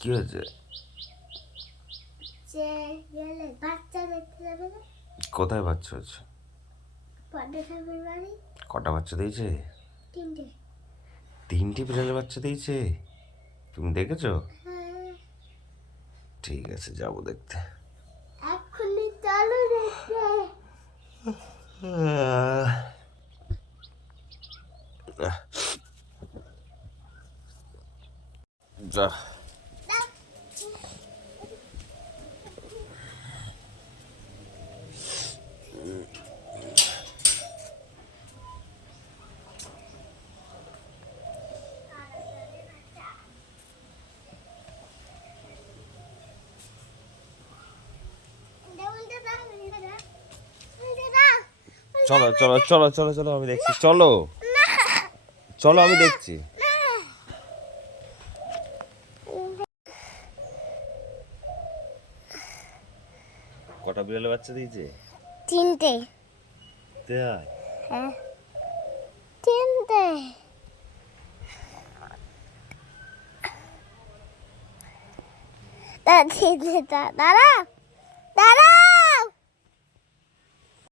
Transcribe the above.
কি হয়েছে? যে গেলে বাচ্চা দেখতে যাবে না? কোথায় বাচ্চা হচ্ছে? পদ্মা ঠাকুর বাড়ি। কটা বাচ্চা দিয়েছে? 3টে। 3টি বিড়ালের বাচ্চা দিয়েছে? তুমি দেখেছো? হ্যাঁ। ঠিক আছে, যাবো দেখতে। এক্ষুনি চলো দেখতে। যা। চলো চলো চলো চলো চলো, আমি দেখছি। চলো চলো, আমি দেখছি। কটা বিড়ালের বাচ্চা দিয়েছে? 3টে। তাই? হ্যাঁ, 3টে। দাঁড়া।